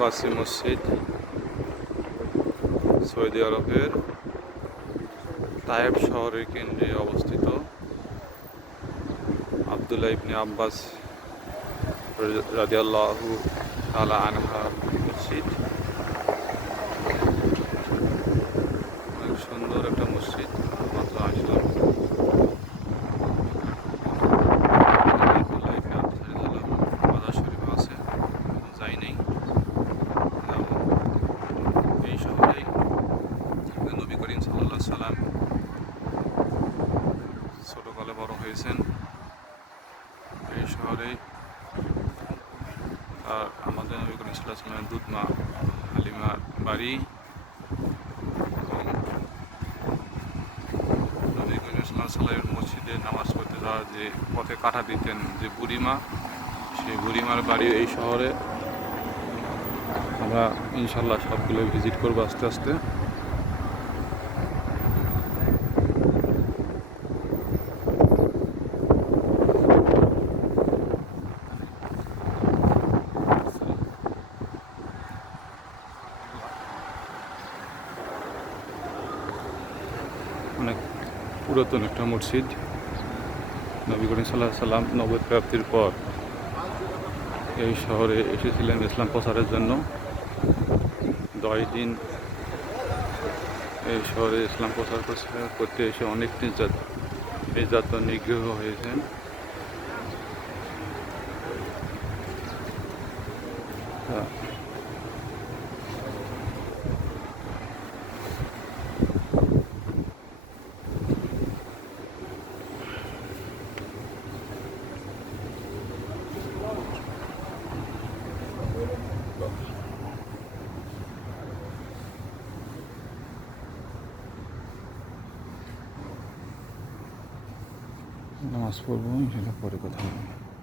আব্বাসী মসজিদ সৌদি আরবের তায়েব শহরের কেন্দ্রে অবস্থিত আব্দুল্লাহ ইবনে আব্বাস রাদিয়াল্লাহু তাআলা আনহা মসজিদ। অনেক সুন্দর একটা মসজিদ, মাত্র আসলাম। বাজার শরীফ আছে, যাই নেই। এই শহরেই নবী করিম সাল্লাল্লাহু আলাইহি সাল্লাম ছোটকালে বড় হয়েছেন এই শহরেই। আর আমাদের নবী করিম সাল্লাল্লাহু আলাইহি সাল্লামের দুধ মা হালিমার বাড়ি, এবং নবী করিম সাল্লাল্লাহু আলাইহি সাল্লামের মসজিদে নামাজ পড়তে যাওয়া যে পথে কাটা দিতেন যে বুড়িমা, সেই বুড়িমার বাড়ি এই শহরে। আমরা ইনশাল্লাহ সবগুলো ভিজিট করবো আস্তে আস্তে। অনেক পুরাতন একটা মসজিদ। নবী করিম সাল্লাল্লাহু আলাইহি সাল্লাম নবুয়ত প্রাপ্তির পর এই শহরে এসেছিলেন ইসলাম প্রচারের জন্য। 10 দিন এই শহরে ইসলাম প্রচার করতে এসে অনেক নির্যাতন নিগৃহ হয়েছেন। নামাজ পড়বো, সেটা পরে কথা হবে।